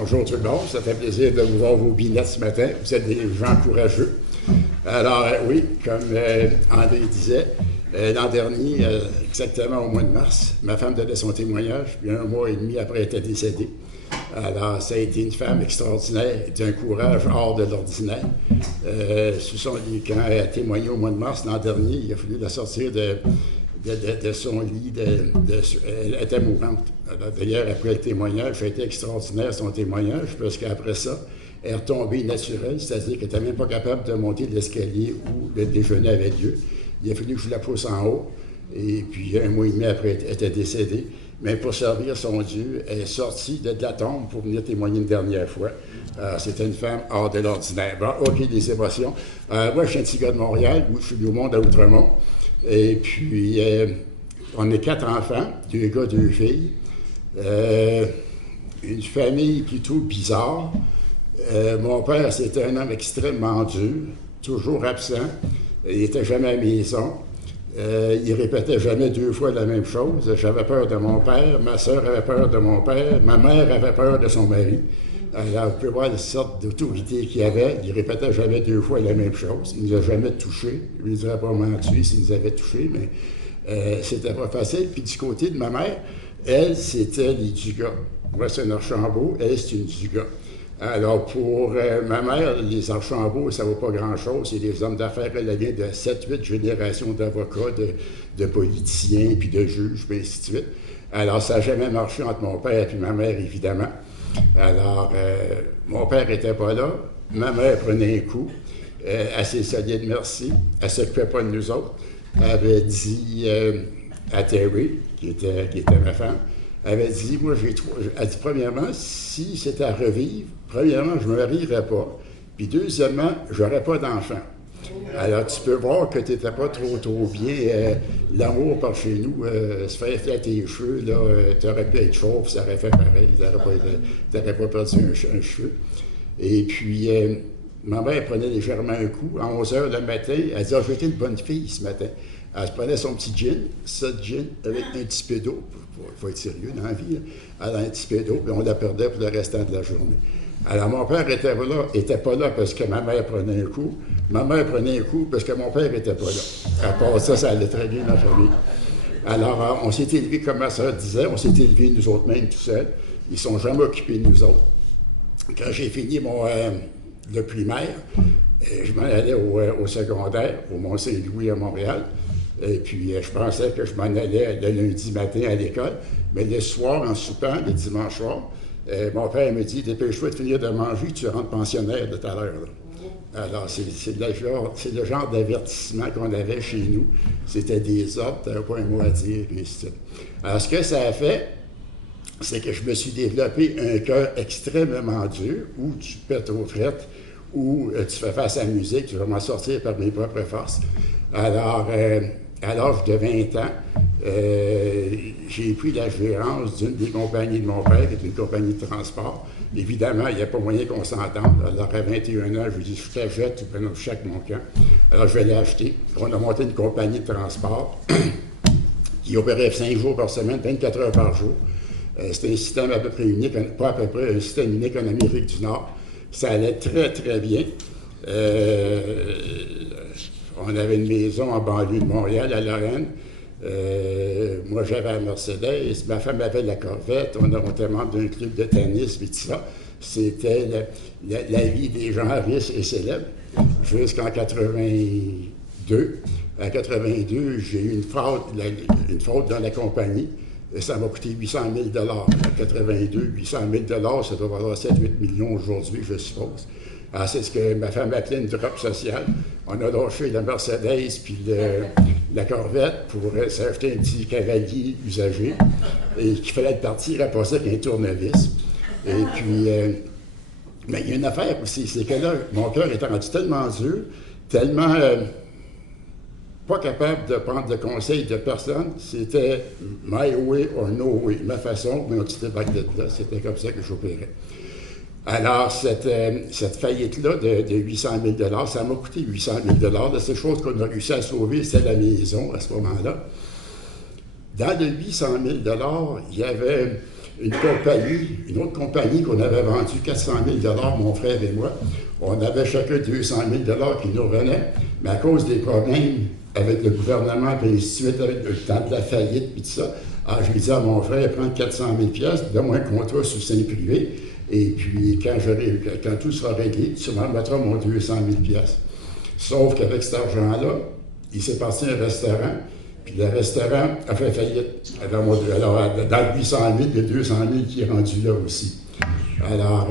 Bonjour tout le monde, ça fait plaisir de vous voir vos binettes ce matin. Vous êtes des gens courageux. Alors oui, comme André disait, l'an dernier, exactement au mois de mars, ma femme donnait son témoignage, puis un mois et demi après, elle était décédée. Alors, ça a été une femme extraordinaire, d'un courage hors de l'ordinaire. Quand elle a témoigné au mois de mars l'an dernier, il a fallu la sortir de son lit, elle était mourante. D'ailleurs, après le témoignage, ça a été extraordinaire son témoignage, parce qu'après ça, elle est retombée naturelle, c'est-à-dire qu'elle n'était même pas capable de monter l'escalier où le déjeuner avait lieu. Il a fallu que je la pousse en haut, et puis un mois et demi après, elle était décédée. Mais pour servir son Dieu, elle est sortie de la tombe pour venir témoigner une dernière fois. C'était une femme hors de l'ordinaire. Bon, OK, des émotions. Moi, je suis un petit gars de Montréal, où je suis au monde à Outremont. Et puis, on est 4 enfants, 2 gars, 2 filles. Une famille plutôt bizarre. Mon père, c'était un homme extrêmement dur, toujours absent. Il n'était jamais à la maison. Il répétait jamais 2 fois la même chose. J'avais peur de mon père, ma sœur avait peur de mon père, ma mère avait peur de son mari. Alors, vous pouvez voir les sortes d'autorité qu'il y avait. Il répétait jamais 2 fois la même chose. Il ne nous a jamais touchés. Je ne dirais pas menti s'il nous avait touchés, mais c'était pas facile. Puis du côté de ma mère, elle, c'était les Dugas. Moi, c'est un Archambault, elle, c'est une Dugas. Alors, pour ma mère, les Archambault, ça ne vaut pas grand-chose. C'est des hommes d'affaires, elle vient de 7-8 générations d'avocats, de politiciens, puis de juges, puis ainsi de suite. Alors, ça n'a jamais marché entre mon père et ma mère, évidemment. Alors, mon père n'était pas là. Ma mère prenait un coup, assez solide, merci. Elle ne s'occupait pas de nous autres. Elle avait dit à Terry, qui était ma femme, elle avait dit, moi, elle dit, premièrement, si c'était à revivre, premièrement, je ne me marierais pas. Puis deuxièmement, je n'aurais pas d'enfant. Alors, tu peux voir que tu n'étais pas trop bien. L'amour par chez nous, se faire tes cheveux, là, tu aurais pu être chauve, ça aurait fait pareil. Tu n'aurais pas perdu un cheveu. Et puis, ma mère prenait légèrement un coup. À 11 h le matin, elle dit, j'ai été une bonne fille ce matin. Elle se prenait son petit gin, avec un petit peu d'eau. Il faut être sérieux dans la vie. Là. Elle a un petit peu d'eau, puis on la perdait pour le restant de la journée. Alors, mon père était pas là parce que ma mère prenait un coup. Ma mère prenait un coup parce que mon père n'était pas là. À part ça, ça allait très bien dans la famille. Alors, on s'est élevés, comme ma soeur disait, on s'est élevés nous autres mêmes tout seuls. Ils ne sont jamais occupés de nous autres. Quand j'ai fini le primaire, je m'en allais au secondaire, au Mont-Saint-Louis à Montréal. Et puis, je pensais que je m'en allais le lundi matin à l'école. Mais le soir, en soupant, le dimanche soir, mon père me dit, dépêche-toi de finir de manger, tu rentres pensionnaire de tout à l'heure. Alors, c'est le genre d'avertissement qu'on avait chez nous. C'était des ordres, tu n'avais pas un mot à dire, et ainsi de suite. Alors, ce que ça a fait, c'est que je me suis développé un cœur extrêmement dur, où tu pètes aux frettes, où tu fais face à la musique, tu vas m'en sortir par mes propres forces. Alors, à l'âge de 20 ans, j'ai pris la gérance d'une des compagnies de mon père, qui est une compagnie de transport. Évidemment, il n'y a pas moyen qu'on s'entende. Alors, à 21 ans, je lui ai dit, je t'achète, tu prends chaque mon camp. Alors, je vais l'acheter. On a monté une compagnie de transport qui opérait 5 jours par semaine, 24 heures par jour. C'était un système à peu près unique, pas à peu près, un système unique en Amérique du Nord. Ça allait très, très bien. On avait une maison en banlieue de Montréal, à Lorraine. Moi, j'avais la Mercedes. Ma femme avait la Corvette. On était membre d'un club de tennis, et tout ça. C'était la vie des gens riches et célèbres. Jusqu'en 82. En 82, j'ai eu une faute dans la compagnie. Ça m'a coûté 800 000 $. En 82, 800 000 $, ça doit valoir 7-8 millions aujourd'hui, je suppose. Alors, c'est ce que ma femme appelait une drop sociale. On a lâché la Mercedes puis la Corvette pour s'acheter un petit cavalier usagé et qu'il fallait partir à passer avec un tournevis. Et puis, mais il y a une affaire aussi, c'est que là, mon cœur était rendu tellement dur, tellement pas capable de prendre le conseil de personne. C'était my way or no way, ma façon, mais on était là, c'était comme ça que j'opérais. Alors, cette faillite-là de 800 000 $, ça m'a coûté 800 000 $. La seule chose qu'on a réussi à sauver, c'est la maison à ce moment-là. Dans le 800 000 $, il y avait une autre compagnie qu'on avait vendue 400 000 $, mon frère et moi. On avait chacun 200 000 $ qui nous revenaient, mais à cause des problèmes avec le gouvernement, puis ainsi de suite, avec le temps de la faillite, puis tout ça, je lui dis à mon frère, prends 400 000 $, donne-moi un contrat sous sein privé, et puis quand tout sera réglé, tu me remettras mon 200 000 $. Sauf qu'avec cet argent-là, il s'est parti à un restaurant, puis le restaurant a fait faillite. Alors dans 800 000, il y a 200 000 qui est rendu là aussi. Alors,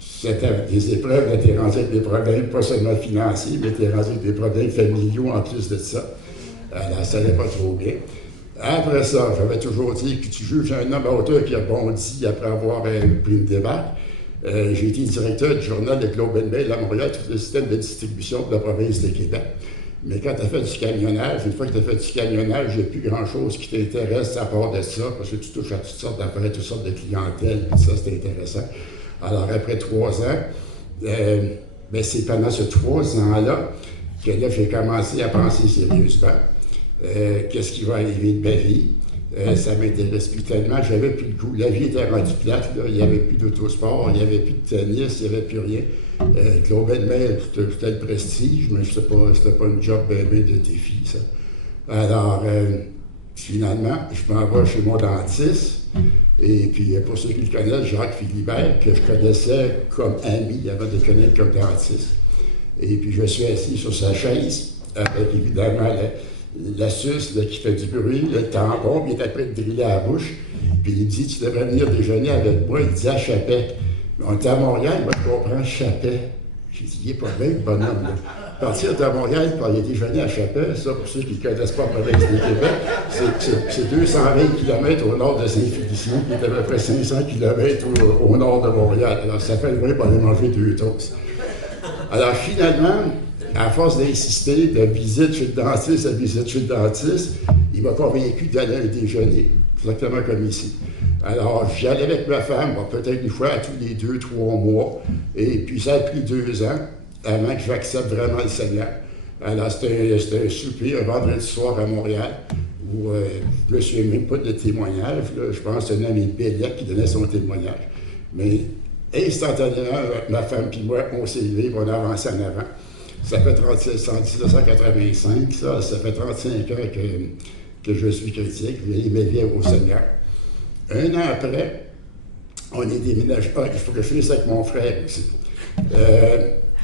c'était des épreuves, était rendu avec des problèmes, pas seulement financiers, mais était rendu avec des problèmes familiaux en plus de ça. Alors, ça n'allait pas trop bien. Après ça, j'avais toujours dit que tu juges un homme à hauteur qui a bondi après avoir pris une débarque. J'ai été directeur du journal de Globe and Mail à Montréal, tout le système de distribution de la province de Québec. Mais quand tu as fait du camionnage, une fois que tu as fait du camionnage, il n'y a plus grand-chose qui t'intéresse à part de ça, parce que tu touches à toutes sortes d'affaires, toutes sortes de clientèle, et ça, c'est intéressant. Alors, après 3 ans, c'est pendant ces 3 ans-là que là, j'ai commencé à penser sérieusement. Qu'est-ce qui va arriver de ma vie? Ça ne m'intéresse plus tellement, j'avais plus le goût. La vie était rendue plate, là. Il n'y avait plus d'autosport, il n'y avait plus de tennis, il n'y avait plus rien. Globe and Mail, c'était le prestige, mais c'était pas un job bébé de défi, ça. Alors, finalement, je m'en vais chez mon dentiste, et puis pour ceux qui le connaissent, Jacques Philibert, que je connaissais comme ami avant de le connaître comme dentiste. Et puis je suis assis sur sa chaise, avec évidemment la suce là, qui fait du bruit, le tampon, puis il est après de driller à la bouche. Puis il me dit, tu devrais venir déjeuner avec moi. Il dit à Chapet. On était à Montréal, moi je comprends Chapet. J'ai dit, il est pas bien, le bonhomme. Là. Partir de Montréal pour aller déjeuner à Chapet, ça, pour ceux qui ne connaissent pas la province de Québec, c'est 220 km au nord de Saint-Félicien, qui est à peu près 500 km au nord de Montréal. Alors ça fait loin pour aller manger 2 toasts. Alors finalement, à force d'insister, de visite chez le dentiste à visite chez le dentiste, il m'a convaincu d'aller à un déjeuner, exactement comme ici. Alors, j'y allais avec ma femme, peut-être une fois à tous les 2-3 mois, et puis ça a pris 2 ans avant que j'accepte vraiment le Seigneur. Alors, c'était un souper un vendredi soir à Montréal, où je ne me souviens même pas de témoignage, là. Je pense que c'est un ami Bélec qui donnait son témoignage. Mais instantanément, ma femme et moi, on s'est levés, on a avancé en avant. Ça fait 1985, ça fait 35 ans que je suis chrétien, que j'ai ma vie au Seigneur. 1 an après, on est déménagé. Il faut que je finisse avec mon frère aussi.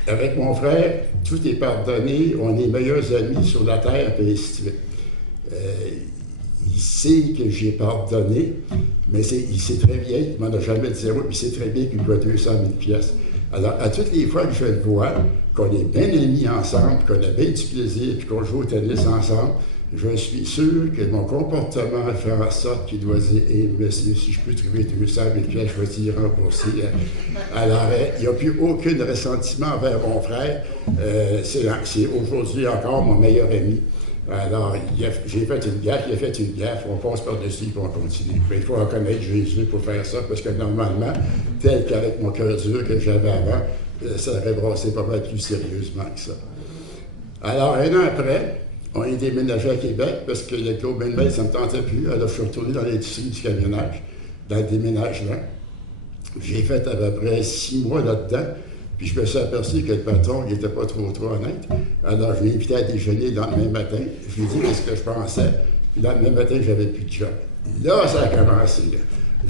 Avec mon frère, tout est pardonné, on est meilleurs amis sur la terre, et ainsi de suite. Il sait que j'ai pardonné, mais il sait très bien, il m'en a jamais dit à moi, puis il sait très bien qu'il me doit 200 000 $. Alors, à toutes les fois que je le vois, qu'on est bien amis ensemble, qu'on a bien du plaisir, puis qu'on joue au tennis ensemble, je suis sûr que mon comportement fait en sorte qu'il doit dire « Hé, monsieur, si je peux trouver 200 000 $, je vais t'y rembourser. » Alors, il n'y a plus aucun ressentiment envers mon frère. C'est aujourd'hui encore mon meilleur ami. Alors, j'ai fait une gaffe, il a fait une gaffe, on passe par-dessus et on continue. Mais il faut reconnaître Jésus pour faire ça, parce que normalement, tel qu'avec mon cœur dur que j'avais avant, ça aurait brassé pas mal plus sérieusement que ça. Alors, 1 an après, on est déménagé à Québec, parce que le Globe and Mail, ça ne me tentait plus. Alors, je suis retourné dans l'industrie du camionnage, dans le déménagement. J'ai fait à peu près 6 mois là-dedans. Puis je me suis aperçu que le patron n'était pas trop honnête. Alors, je l'ai invité à déjeuner le lendemain matin. Je lui ai dit qu'est-ce que je pensais. Puis le lendemain matin, j'avais plus de job. Là, ça a commencé.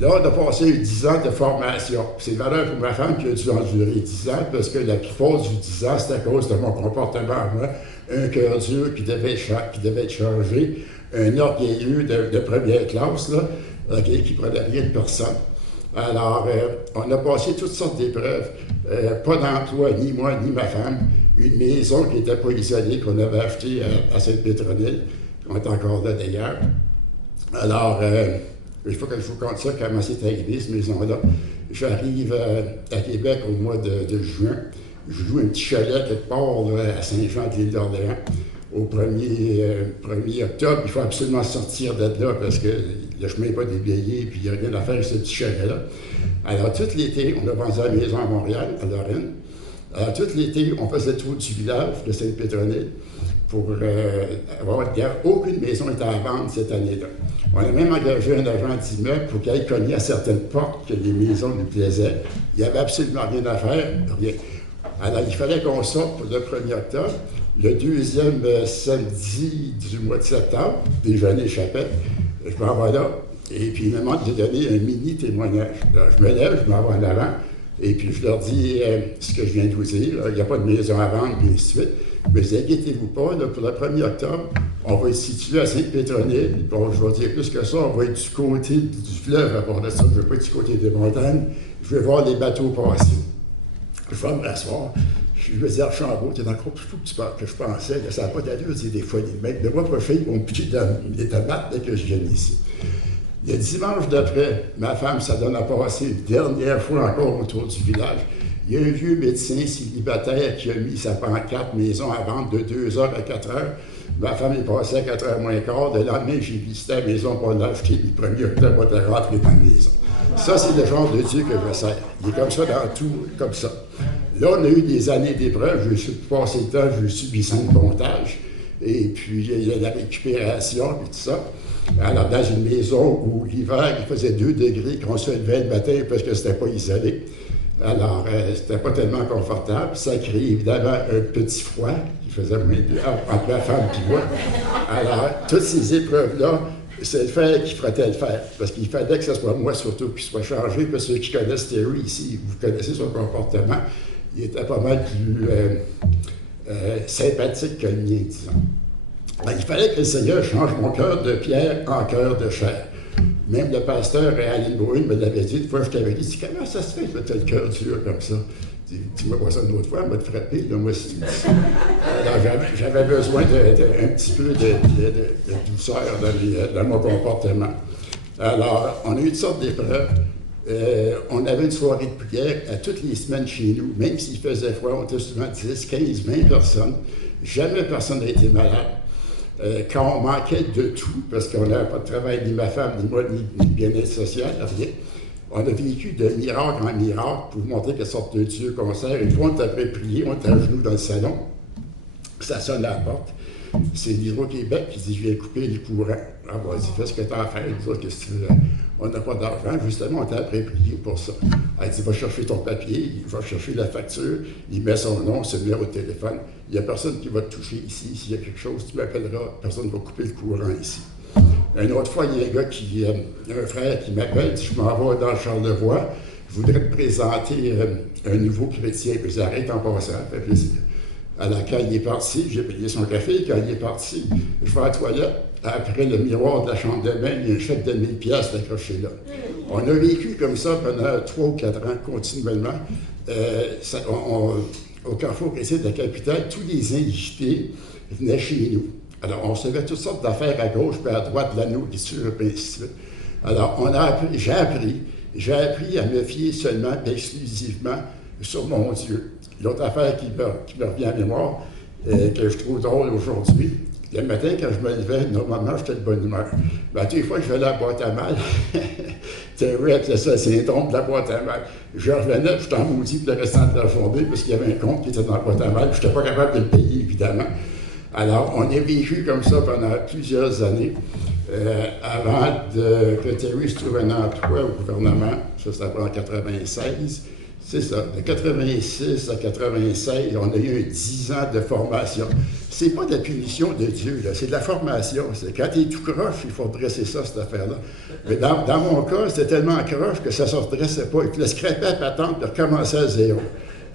Là, on a passé 10 ans de formation. C'est valeur pour ma femme qui a dû endurer 10 ans, parce que la plupart du 10 ans, c'est à cause de mon comportement à moi. Un cœur dur qui devait être changé, un orgueilleux de première classe, là, okay, qui ne prenait rien de personne. Alors, on a passé toutes sortes d'épreuves. Pas d'emploi, ni moi, ni ma femme. Une maison qui n'était pas isolée, qu'on avait achetée à Sainte-Pétronille. On est encore là d'ailleurs. Alors, il faut que je vous conte ça, comment c'est arrivé, cette maison-là. J'arrive à Québec au mois de juin. Je loue un petit chalet quelque part là, à Saint-Jean de l'île d'Orléans. Au 1er octobre, il faut absolument sortir de là parce que le chemin n'est pas déblayé, puis il n'y a rien à faire avec ce petit chalet-là. Alors, tout l'été, on a vendu la maison à Montréal, à Lorraine. Alors, tout l'été, on faisait le tour du village de Sainte-Pétronille pour avoir aucune maison n'était à vendre cette année-là. On a même engagé un agent d'immeuble pour qu'il aille cogner à certaines portes que les maisons nous plaisaient. Il n'y avait absolument rien à faire, rien. Alors, il fallait qu'on sorte pour le 1er octobre. Le deuxième samedi du mois de septembre, déjeuner chapelle, je m'en vais là, et puis il me demande de donner un mini témoignage. Alors, je me lève, je m'en vais en avant, et puis je leur dis ce que je viens de vous dire. Il n'y a pas de maison à vendre, puis ainsi de suite. Mais ne vous inquiétez-vous pas, là, pour le 1er octobre, on va être situé à Sainte-Pétronille. Bon, je vais dire plus que ça, on va être du côté du fleuve à bord de ça. Je ne vais pas être du côté des montagnes. Je vais voir les bateaux passer. Je vais me rasseoir. Je vais dire, Archambault, tu es dans le groupe, il faut que tu parles, que je pensais, ça n'a pas d'allure, c'est des folies de mec. Le mois prochain, ils vont me piquer dans les tomates dès que je viens ici. Le dimanche d'après, ma femme, ça donne à passer une dernière fois encore autour du village. Il y a un vieux médecin célibataire qui a mis sa pancarte maison à vendre de 2h à 4h. Ma femme est passée à 4h moins quart. Le lendemain, j'ai visité la maison pour l'acheter. Le 1er octobre, on est rentré dans la maison. Ça, c'est le genre de Dieu que je sers. Il est comme ça dans tout, comme ça. Là, on a eu des années d'épreuves. Je suis passé le temps, j'ai subi 5 montages. Et puis, il y a la récupération et tout ça. Alors, dans une maison où l'hiver, il faisait 2 degrés, qu'on se levait le matin parce que c'était pas isolé. Alors, c'était pas tellement confortable. Ça crée évidemment un petit froid qui faisait moins de entre ma femme et moi. Alors, toutes ces épreuves-là, c'est le fer qui frottait le fer. Parce qu'il fallait que ce soit moi surtout qui soit changé. Parce que ceux qui connaissent Terry ici, vous connaissez son comportement. Il était pas mal plus sympathique que le mien, disons. Alors, il fallait que le Seigneur change mon cœur de pierre en cœur de chair. Même le pasteur Aline Bowie me l'avait dit, une fois je t'avais dit, comment ça se fait que tu as le cœur dur comme ça? Dis-moi pas ça une autre fois, elle m'a frappé. Là, moi, alors, j'avais besoin un petit peu de douceur dans mon comportement. Alors, on a eu toutes sortes d'épreuves. On avait une soirée de prière à toutes les semaines chez nous, même s'il faisait froid, on était souvent 10, 15, 20 personnes. Jamais personne n'a été malade. Quand on manquait de tout, parce qu'on n'avait pas de travail, ni ma femme, ni moi, ni bien-être social, rien, on a vécu de miracle en miracle pour vous montrer quelle sorte de Dieu qu'on sert. Une fois, on était après prier, on était à genoux dans le salon, ça sonne à la porte. C'est l'Hydro-Québec qui dit « Je viens couper les courants. » Ah, vas-y, fais ce que tu as à faire. Nous autres, qu'est-ce que tu veux? On n'a pas d'argent. Justement, on était après prier pour ça. Elle dit « Va chercher ton papier, il va chercher la facture, il met son nom, son numéro de téléphone. Il n'y a personne qui va te toucher ici. S'il y a quelque chose, tu m'appelleras. Personne ne va couper le courant ici. » Une autre fois, il y a un gars il y a un frère qui m'appelle, dit « Je m'en vais dans le Charlevoix. Je voudrais te présenter un nouveau chrétien. » Puis j'arrête en passant. Ça fait plaisir. Alors, quand il est parti, j'ai payé son café. Quand il est parti, je vais à la toilette. Après le miroir de la chambre de bain, il y a un chèque de 1000 piastres accroché là. On a vécu comme ça pendant 3 ou 4 ans, continuellement. Au Carrefour chrétien de la capitale, tous les invités venaient chez nous. Alors, on recevait toutes sortes d'affaires à gauche puis à droite de la nourriture, et ainsi de suite. Alors, j'ai appris à me fier seulement et exclusivement sur mon Dieu. L'autre affaire qui me revient à mémoire, que je trouve drôle aujourd'hui, le matin, quand je me levais, normalement, j'étais de bonne humeur. Mais toutes les fois que je vais à la boîte à mal, Terry appelait ça le syndrome de la boîte à mal. Je revenais, puis j'étais en maudit pour le restant de la journée, parce qu'il y avait un compte qui était dans la boîte à mal, puis je n'étais pas capable de le payer, évidemment. Alors, on a vécu comme ça pendant plusieurs années, avant que Terry se trouve un emploi au gouvernement, ça c'était en 96. C'est ça, de 86 à 96, on a eu 10 ans de formation. C'est pas de la punition de Dieu, là, c'est de la formation. C'est quand tu es tout croche, il faut dresser ça, cette affaire-là. Mais dans mon cas, c'était tellement croche que ça ne se redressait pas. Il te le scrapait à patente et recommençait à zéro.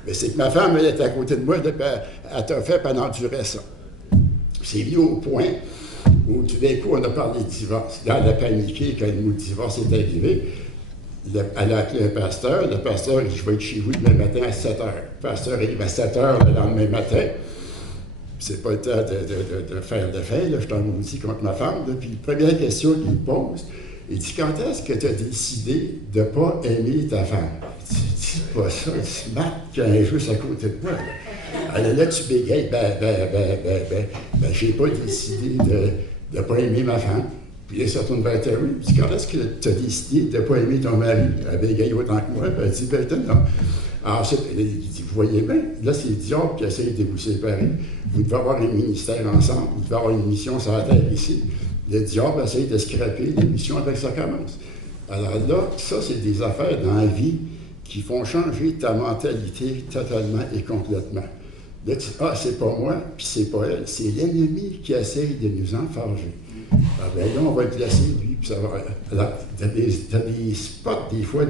Mais c'est que ma femme, elle était à côté de moi, elle t'a fait pendant durer ça. C'est venu au point où tout d'un coup, on a parlé de divorce. Là, elle a paniqué quand le mot divorce est arrivé. Elle a appelé un pasteur. Le pasteur dit « Je vais être chez vous demain matin à 7 h. » Le pasteur arrive à 7 h le lendemain matin. C'est pas le temps de faire de fin. Là. Je t'en maudis contre ma femme. Là. Puis la première question qu'il me pose, il dit « Quand est-ce que tu as décidé de ne pas aimer ta femme? » Je dis « Pas ça. C'est Marc qui a un juste à côté de moi. » Alors là, tu bégayes. Ben, j'ai pas décidé de ne pas aimer ma femme. Puis elle se retourne vers Terry, il dit, quand est-ce que tu as décidé de ne pas aimer ton mari? Elle avait égayé autant que moi, puis elle dit, ben, non. Alors, il dit, vous voyez bien, là, c'est le diable qui essaye de vous séparer. Vous devez avoir un ministère ensemble, vous devez avoir une mission sur la terre ici. Le diable essaye de scraper les missions avec ça commence. Alors là, ça, c'est des affaires dans la vie qui font changer ta mentalité totalement et complètement. Là, tu dis, ah, c'est pas moi, puis c'est pas elle, c'est l'ennemi qui essaye de nous enfarger. Ah ben là, on va le placer, lui, puis ça va. Alors, t'as des spots, des fois,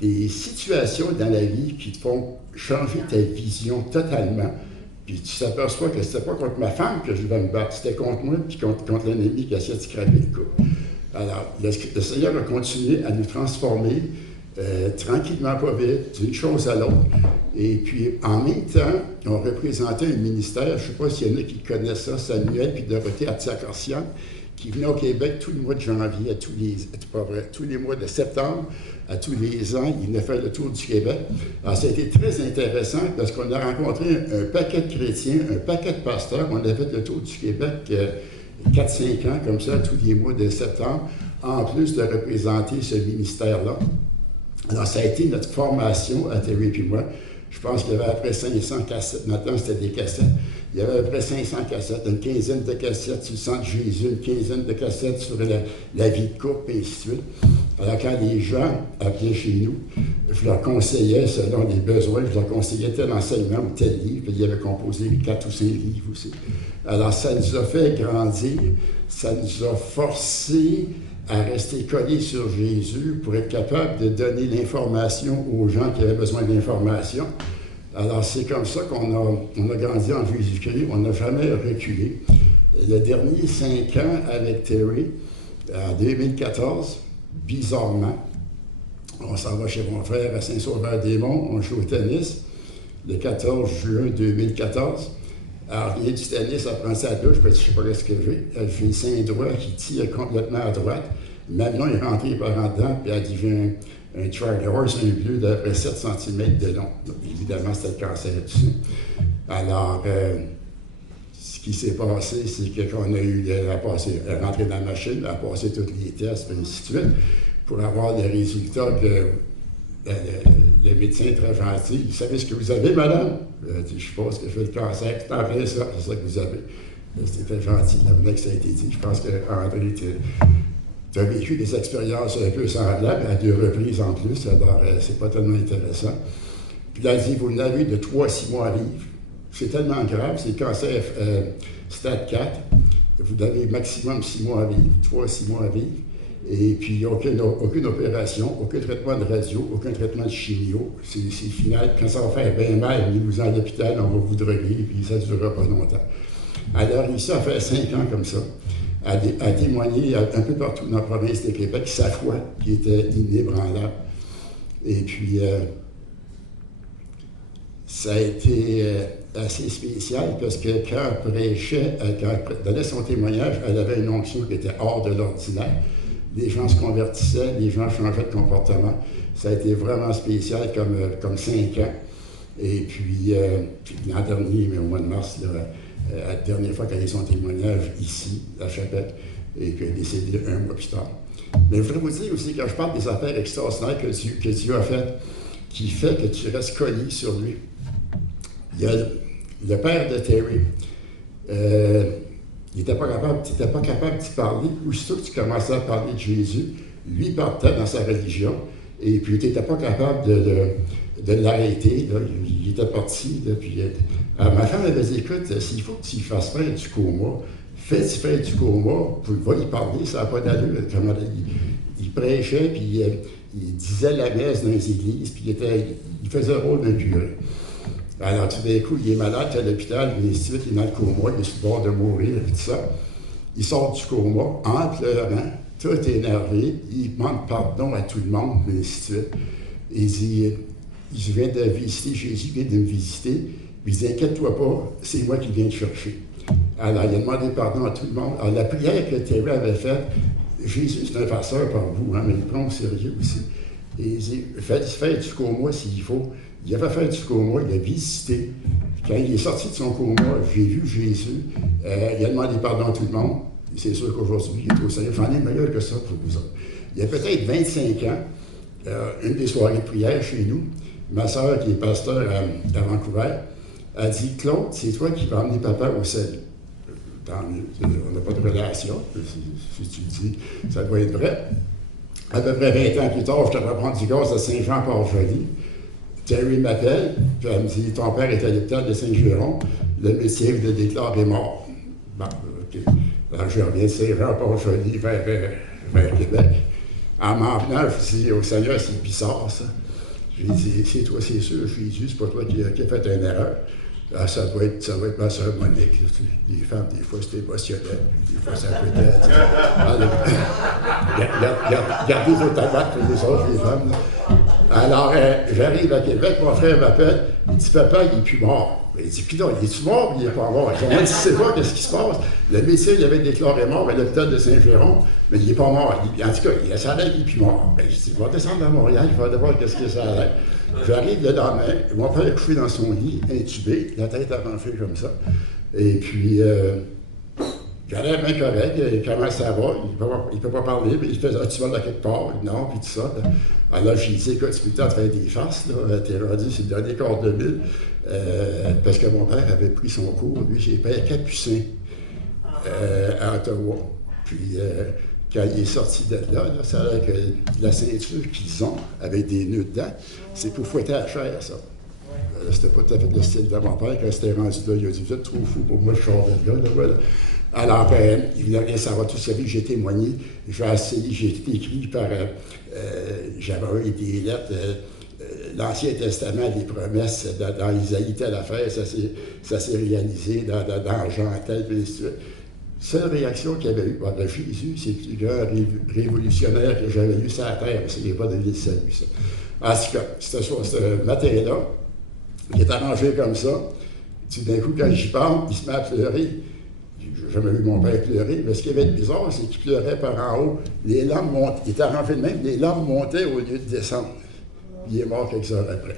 des situations dans la vie qui te font changer ta vision totalement. Puis tu t'aperçois que c'était pas contre ma femme que je devais me battre, c'était contre moi, puis contre l'ennemi qui essayait de scraper le couple. Alors, le Seigneur a continué à nous transformer tranquillement, pas vite, d'une chose à l'autre. Et puis, en même temps, on représentait un ministère, je ne sais pas s'il y en a qui connaissent ça, Samuel puis Dorothée Atsiakorsian, qui venait au Québec tout le mois de janvier, tous les mois de septembre, à tous les ans, il venait faire le tour du Québec. Alors, ça a été très intéressant parce qu'on a rencontré un paquet de chrétiens, un paquet de pasteurs. On a fait le tour du Québec 4-5 ans, comme ça, tous les mois de septembre, en plus de représenter ce ministère-là. Alors, ça a été notre formation à Terry et moi. Je pense qu'il y avait à peu près 500 cassettes. Maintenant, c'était des cassettes. Il y avait à peu près 500 cassettes, une quinzaine de cassettes sur le sang de Jésus, une quinzaine de cassettes sur la vie de couple, et ainsi de suite. Alors, quand les gens appelaient chez nous, je leur conseillais, selon les besoins, je leur conseillais tel enseignement ou tel livre, puis il y avait composé 4 ou 5 livres aussi. Alors, ça nous a fait grandir, ça nous a forcé à rester collés sur Jésus pour être capable de donner l'information aux gens qui avaient besoin d'information. Alors, c'est comme ça qu'on a grandi en Jésus-Christ. On n'a jamais reculé. Le dernier 5 ans avec Terry, en 2014, bizarrement, on s'en va chez mon frère à Saint-Sauveur-des-Monts, on joue au tennis, le 14 juin 2014. Alors, rien du tennis, elle prend sa douche, puis je ne sais pas ce que j'ai. Elle fait le sein droit qui tire complètement à droite. Manon est rentré par en dedans, puis elle dit, j'ai un Charlie Horse, un bleu d'à peu près 7 cm de long. Donc, évidemment, c'était le cancer du sein. Alors, ce qui s'est passé, c'est qu'on a eu, elle est rentrée dans la machine, elle a passé tous les tests, et ainsi de suite, pour avoir les résultats que le médecin très gentil. Vous savez ce que vous avez, madame? Elle dit, je pense que je fais le cancer. Tout en fait, ça, c'est ça que vous avez. C'était gentil, la que ça a été dit. Je pense que André, tu as vécu des expériences un peu semblables, à 2 reprises en plus, alors c'est pas tellement intéressant. Puis là, elle dit, vous n'avez de 3 à 6 mois à vivre. C'est tellement grave, c'est le cancer stade 4. Vous avez maximum 6 mois à vivre, 3 à 6 mois à vivre. Et puis, aucune opération, aucun traitement de radio, aucun traitement de chimio. C'est final. Quand ça va faire bien mal, venez-vous à l'hôpital, on va vous droguer, puis ça ne durera pas longtemps. Alors, ici, ça fait 5 ans comme ça, à témoigner un peu partout dans la province de Québec, sa foi, qui était inébranlable. Et puis, ça a été assez spécial parce que quand elle prêchait, quand elle donnait son témoignage, elle avait une onction qui était hors de l'ordinaire. Les gens se convertissaient, les gens changeaient de comportement. Ça a été vraiment spécial comme 5 ans. Et puis l'an dernier, mais au mois de mars, la dernière fois qu'elle a eu son témoignage ici, à Chapelle, et qu'elle est décédée 1 mois plus tard. Mais je voudrais vous dire aussi, quand je parle des affaires extraordinaires que Dieu a faites, qui fait que tu restes collé sur lui. Il y a le père de Terry. Il n'était pas capable d'y parler. Aussitôt que tu commençais à parler de Jésus, lui partait dans sa religion, et puis tu n'étais pas capable de l'arrêter. Là. Il était parti. Là, puis, ma femme avait dit, écoute, s'il faut que tu fasses faire du coma, fais-tu faire du coma, va y parler, ça n'a pas d'allure. Il prêchait, puis il disait la messe dans les églises, puis il faisait le rôle d'un curé. Alors, tout d'un coup, il est malade à l'hôpital, et ainsi de suite, il est dans le coma, il est sur le bord de mourir, et tout ça. Il sort du coma en pleurant, tout énervé, il demande pardon à tout le monde, et ainsi de suite. Il dit, je viens de visiter, Jésus vient de me visiter, puis il dit, inquiète-toi pas, c'est moi qui viens te chercher. Alors, il a demandé pardon à tout le monde. Alors, la prière que Terry avait faite, Jésus, c'est un farceur par vous, hein, mais il prend au sérieux aussi. Et il dit, faites du coma s'il faut. Il avait fait du coma, il a visité. Quand il est sorti de son coma, j'ai vu Jésus. Il a demandé pardon à tout le monde. c'est sûr qu'aujourd'hui, il est au Seigneur. J'en ai meilleur que ça pour vous autres. Il y a peut-être 25 ans, une des soirées de prière chez nous, ma soeur, qui est pasteur à Vancouver, a dit « Claude, c'est toi qui vas emmener papa au salut. » Tant mieux, on n'a pas de relation. Si tu le dis, ça doit être vrai. À peu près 20 ans plus tard, je te reprends du gaz à Saint-Jean-Port-Joli. Terry m'appelle, puis elle me dit « Ton père est à l'hôpital de Saint-Géron, le médecin le déclare est mort. » Bon, OK. Alors, je reviens de Saint-Jean-Port-Joli vers Québec. En m'en venant, je dis au Seigneur, c'est bizarre ça. Je lui dis, c'est toi, c'est sûr, Jésus, c'est pas toi qui as fait une erreur. Ah, ça doit être ma soeur Monique. Les femmes, des fois, c'est émotionnel. Des fois, ça peut être. Gardez vos tabacs pour les autres, les femmes. Là. Alors, j'arrive à Québec, mon frère m'appelle. Il dit, papa, il n'est plus mort. Il dit, puis non, il est-tu mort ou il n'est pas mort? Je ne sais pas qu'est-ce qui se passe. Le médecin, il avait déclaré mort à l'hôpital de Saint-Géron, mais il n'est pas mort. En tout cas, ça a l'air qu'il n'est plus mort. Ben, je dis, il va descendre à Montréal, il va aller voir qu'est-ce que ça a l'air. J'arrive le lendemain, mon père est couché dans son lit, intubé, la tête avancée comme ça. Et puis, j'allais bien correct, comment ça va? Il ne peut pas parler, mais il fait, tu vas là quelque part? Non, puis tout ça. Alors, j'ai dit, écoute, tu peux en faire des farces, là, t'es rendu, c'est le dernier quart de mille. Parce que mon père avait pris son cours, lui, j'ai payé Capucin à Ottawa. Puis, quand il est sorti de là, ça a l'air que la ceinture qu'ils ont, avec des nœuds dedans, c'est pour fouetter la chair, ça. C'était pas tout à fait le style de mon père. Quand c'était rendu là, il a dit, vous êtes trop fou pour moi, je sors de là, voilà. Alors, il voulait rien savoir, tout ça, vu que j'ai témoigné. J'ai essayé, j'ai écrit par... j'avais eu des lettres... l'Ancien Testament, des promesses dans Isaïe, telle affaire, ça s'est réalisé dans Jean, tel, puis ainsi de suite. Seule réaction qu'il y avait eu, de Jésus, c'est le plus grand révolutionnaire que j'avais eu sur la terre, parce qu'il n'est pas donné le salut, ça. En tout cas, ce matin-là, il est arrangé comme ça. Tout d'un coup, quand j'y parle, il se met à pleurer. J'ai jamais vu mon père pleurer, mais ce qui avait de bizarre, c'est qu'il pleurait par en haut. Les larmes montaient, il était arrangé de même, les larmes montaient au lieu de descendre. Il est mort quelques heures après.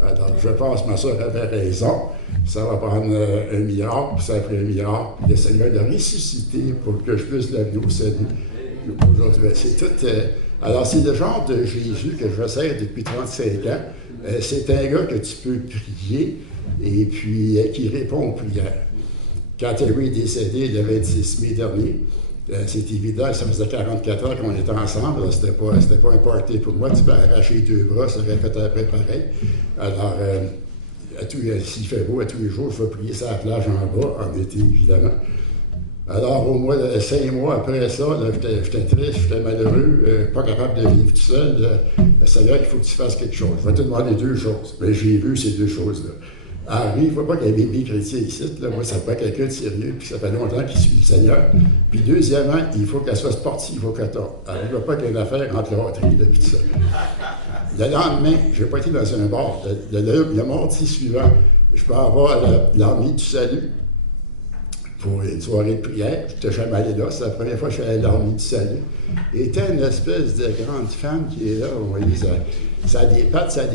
Alors, je pense que ma soeur avait raison. Ça va prendre un miracle, puis ça a pris un miracle. Le Seigneur l'a ressuscité pour que je puisse l'amener au salut. Aujourd'hui, c'est tout. Alors, c'est le genre de Jésus que je sers depuis 35 ans. C'est un gars que tu peux prier et puis qui répond aux prières. Quand Terry est décédé le 26 mai dernier, c'est évident, ça faisait 44 ans qu'on était ensemble, c'était pas un party pour moi, tu peux arracher les deux bras, ça aurait fait après pareil. Alors, s'il fait beau, à tous les jours, je vais prier sur la plage en bas, en été évidemment. Alors, au mois de 5 mois après ça, j'étais triste, j'étais malheureux, pas capable de vivre tout seul. Le Seigneur, il faut que tu fasses quelque chose. Je vais te demander deux choses. Mais j'ai vu ces deux choses-là. Henri, il ne faut pas qu'il y ait des chrétiens ici. Là. Moi, ça fait quelqu'un de sérieux, puis ça fait longtemps qu'il suit le Seigneur. Puis deuxièmement, il faut qu'elle soit sportive au coton. Alors, il ne va pas qu'il y ait une affaire entre la loterie et tout ça. Le lendemain, je n'ai pas été dans un bar. Le mardi suivant, je peux avoir l'armée du salut pour une soirée de prière. Je n'étais jamais allé là. C'est la première fois que je suis allé à l'armée du salut. Et était une espèce de grande femme qui est là. Vous voyez, ça a des pattes, ça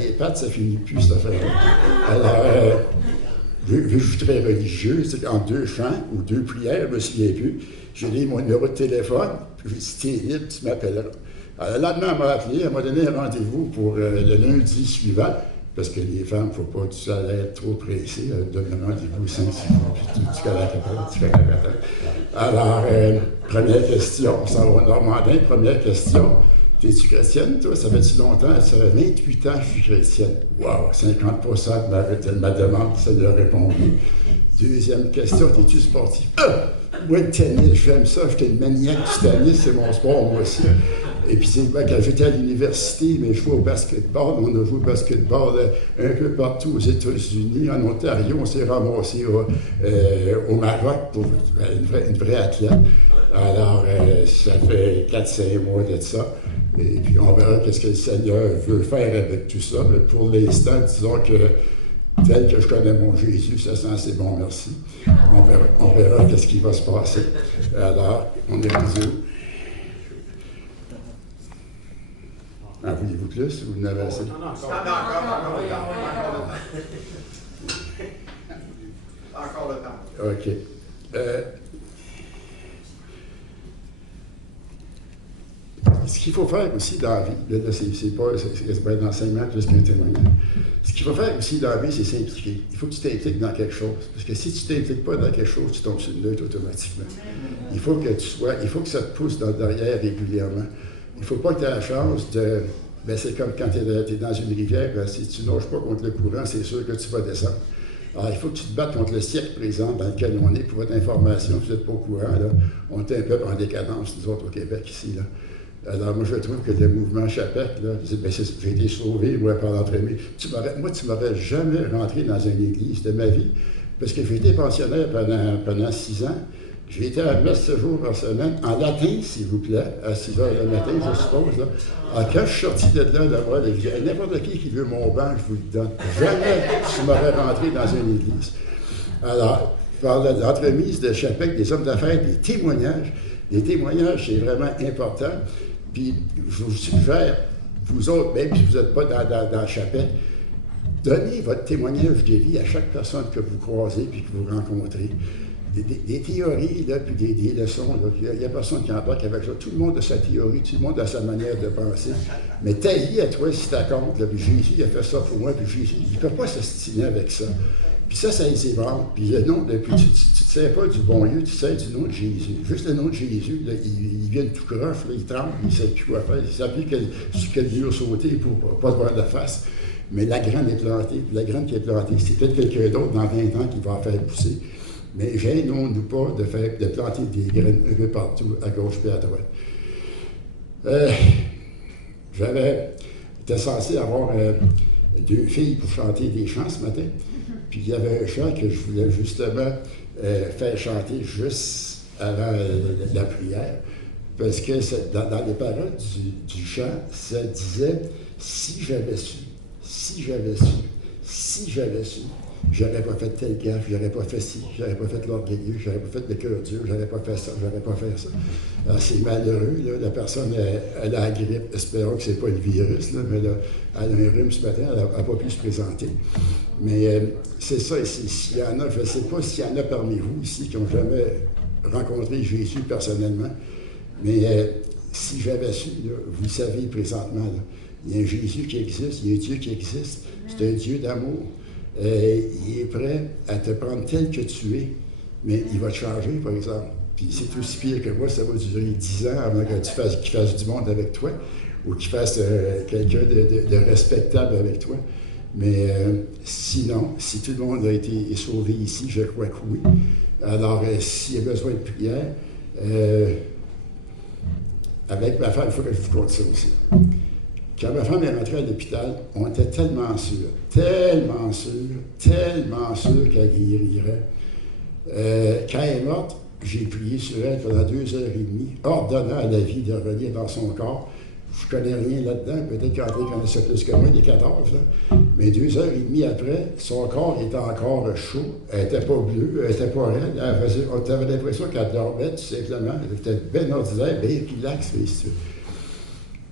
finit plus, cette affaire-là. Alors, vu que je suis très religieux, c'est qu'en 2 chants ou 2 prières, je ne me souviens plus, j'ai mis mon numéro de téléphone, puis je lui ai dit, t'es libre, tu m'appelleras. Alors, le lendemain, elle m'a appelé, elle m'a donné un rendez-vous pour le lundi suivant, parce que les femmes, il ne faut pas tout ça être trop pressé, elles donnent un rendez-vous 5-6 mois, puis tu fais la capelle. Alors, première question, on s'en va au Normandin, première question. Es-tu chrétienne, toi? Ça fait-tu longtemps? Ça fait 28 ans que je suis chrétienne. Wow! 50% de ma demande, ça lui a répondu. Deuxième question, es-tu sportif? Moi, le tennis, j'aime ça. J'étais une maniaque du tennis, c'est mon sport, moi aussi. Et puis, c'est quand j'étais à l'université, mais je jouais au basketball. On a joué au basketball un peu partout aux États-Unis. En Ontario, on s'est ramassé au Maroc pour une vraie athlète. Alors, ça fait 4-5 mois de ça. Et puis, on verra qu'est-ce que le Seigneur veut faire avec tout ça. Mais pour l'instant, disons que tel que je connais mon Jésus, ça sent c'est bon, merci. On verra qu'est-ce qui va se passer. Alors, on est rendu où? En voulez-vous plus ou vous en avez assez? Encore le temps. OK. qu'il faut faire aussi dans la vie, là, c'est pas d'enseignement plus qu'un témoignage. Ce qu'il faut faire aussi dans la vie, c'est s'impliquer. Il faut que tu t'impliques dans quelque chose. Parce que si tu ne t'impliques pas dans quelque chose, tu tombes sur une lutte automatiquement. Il faut que ça te pousse dans le derrière régulièrement. Il ne faut pas que tu aies la chance de. Ben, c'est comme quand tu es dans une rivière, si tu ne nages pas contre le courant, c'est sûr que tu vas descendre. Alors, il faut que tu te battes contre le siècle présent dans lequel on est. Pour votre information, si vous n'êtes pas au courant, là, on est un peuple en décadence, nous autres, au Québec, ici. Là. Alors, moi, je trouve que le mouvement Chapec, j'ai été sauvé, moi, par l'entraînement. Tu m'aurais jamais rentré dans une église de ma vie, parce que j'ai été pensionnaire pendant 6 ans. J'ai été à la messe 7 jours par semaine, en latin, s'il vous plaît, à 6 heures le matin, je suppose. Là. Alors, quand je suis sorti de là, n'importe qui veut mon banc, je vous le donne. Jamais tu m'aurais rentré dans une église. Alors, par l'entremise de Chapec, des hommes d'affaires, des témoignages, c'est vraiment important. Puis, je vous suggère, vous autres, même si vous n'êtes pas dans Chapec, donnez votre témoignage de vie à chaque personne que vous croisez puis que vous rencontrez. Des théories, là, puis des leçons. Il n'y a personne qui embarque avec ça. Tout le monde a sa théorie, tout le monde a sa manière de penser. Mais ta vie à toi, si tu compte, puis Jésus il a fait ça pour moi, puis Jésus, il ne peut pas s'ostiner avec ça. Puis ça les ébranle. Puis le nom, puis tu ne sais pas du bon Dieu, tu sais du nom de Jésus. Juste le nom de Jésus, là, il vient tout croche, là, il tremble, il ne sait plus quoi faire. Il ne sait plus sur quel mur sauter pour ne pas se voir de face. Mais la graine est plantée. Puis la graine qui est plantée, c'est peut-être quelqu'un d'autre dans 20 ans qui va en faire pousser. Mais gênons-nous pas de planter des graines un peu partout, à gauche et à droite. J'étais censé avoir 2 filles pour chanter des chants ce matin. Puis il y avait un chant que je voulais justement faire chanter juste avant la prière. Parce que dans les paroles du chant, ça disait « Si j'avais su, si j'avais su, si j'avais su ». J'aurais pas fait telle gaffe, j'aurais pas fait ci, j'aurais pas fait l'orgueilleux, j'aurais pas fait le cœur dur, j'aurais pas fait ça, j'aurais pas fait ça. Alors, c'est malheureux, là. La personne, elle a la grippe, espérons que c'est pas le virus, là, mais là, elle a un rhume ce matin, elle n'a pas pu se présenter. Mais c'est ça, s'il y en a, je ne sais pas s'il y en a parmi vous ici qui n'ont jamais rencontré Jésus personnellement, mais si j'avais su, là, vous le savez présentement, là, il y a un Jésus qui existe, il y a un Dieu qui existe, c'est un Dieu d'amour. Il est prêt à te prendre tel que tu es, mais il va te changer, par exemple. Puis c'est aussi pire que moi, ça va durer 10 ans avant qu'il fasse du monde avec toi, ou qu'il fasse quelqu'un de respectable avec toi. Mais sinon, si tout le monde a été sauvé ici, je crois que oui. Alors, s'il y a besoin de prière, avec ma femme, il faut que je vous compte ça aussi. Quand ma femme est rentrée à l'hôpital, on était tellement sûrs qu'elle guérirait. Quand elle est morte, j'ai prié sur elle pendant 2h30, ordonnant à la vie de revenir dans son corps. Je ne connais rien là-dedans, peut-être qu'André connaissait plus que moi, des 14, là. Mais 2h30 après, son corps était encore chaud, elle n'était pas bleue, elle n'était pas raide, on avait l'impression qu'elle dormait tout simplement, elle était bien ordinaire, bien relax,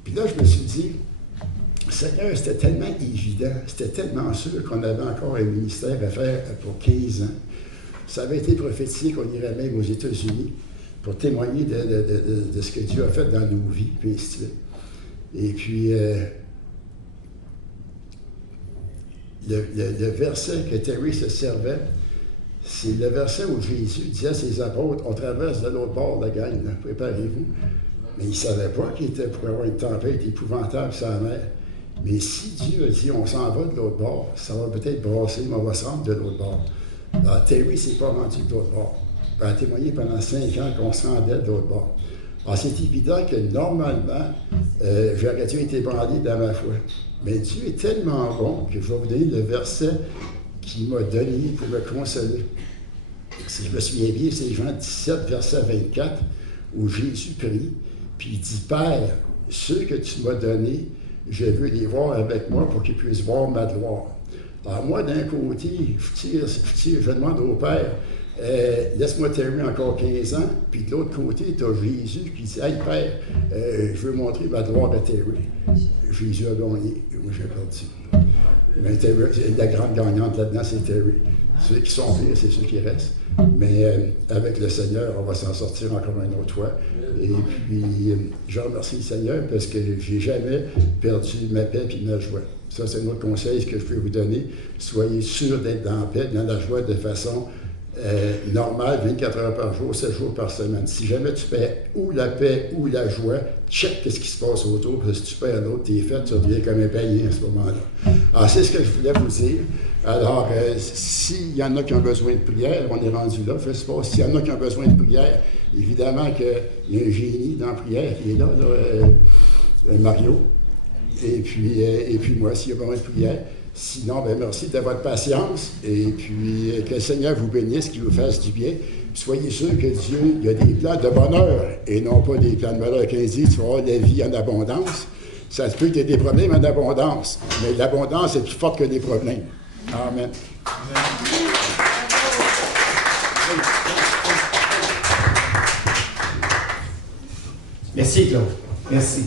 Puis là, je me suis dit, Seigneur, c'était tellement évident, c'était tellement sûr qu'on avait encore un ministère à faire pour 15 ans. Ça avait été prophétisé qu'on irait même aux États-Unis pour témoigner de ce que Dieu a fait dans nos vies, puis ainsi de suite. Et puis, le verset que Terry se servait, c'est le verset où Jésus disait à ses apôtres, on traverse de l'autre bord de la gang, préparez-vous. Mais ils ne savaient pas qu'il était pour avoir une tempête épouvantable sur la mer. Mais si Dieu a dit on s'en va de l'autre bord, ça va peut-être brasser, mais on va se rendre de l'autre bord. Alors, Terry ne s'est pas rendu de l'autre bord. Il a témoigné pendant 5 ans qu'on se rendait de l'autre bord. Alors, c'est évident que normalement, j'aurais dû être ébranlé dans ma foi. Mais Dieu est tellement bon que je vais vous donner le verset qu'il m'a donné pour me consoler. Si je me souviens bien, c'est Jean 17, verset 24, où Jésus prie, puis il dit « Père, ceux que tu m'as donnés, je veux les voir avec moi pour qu'ils puissent voir ma gloire. » Alors moi, d'un côté, je demande au Père, laisse-moi terminer encore 15 ans, puis de l'autre côté, tu as Jésus qui dit « Hey Père, je veux montrer ma gloire à Terry. » Jésus a gagné, moi j'ai perdu. Mais Terry, la grande gagnante là-dedans, c'est Terry. Ceux qui sont pires, c'est ceux qui restent. Mais avec le Seigneur, on va s'en sortir encore une autre fois. Et puis, je remercie le Seigneur parce que j'ai jamais perdu ma paix et ma joie. Ça, c'est un autre conseil que je peux vous donner. Soyez sûr d'être dans la paix, dans la joie de façon normale, 24 heures par jour, 7 jours par semaine. Si jamais tu perds ou la paix ou la joie, check ce qui se passe autour, parce que si tu perds l'autre, t'es fait, tu deviens comme un païen à ce moment-là. Alors, c'est ce que je voulais vous dire. Alors, s'il y en a qui ont besoin de prière, on est rendu là, faites pas. S'il y en a qui ont besoin de prière, évidemment qu'il y a un génie dans la prière qui est là, Mario. Et puis moi, s'il y a besoin de prière. Sinon, ben merci de votre patience. Et puis, que le Seigneur vous bénisse, qu'il vous fasse du bien. Soyez sûrs que Dieu, il a des plans de bonheur et non pas des plans de malheur. Quand il dit tu vas avoir la vie en abondance, ça se peut qu'il y ait des problèmes en abondance, mais l'abondance est plus forte que les problèmes. Amen. Merci, Claude. Merci.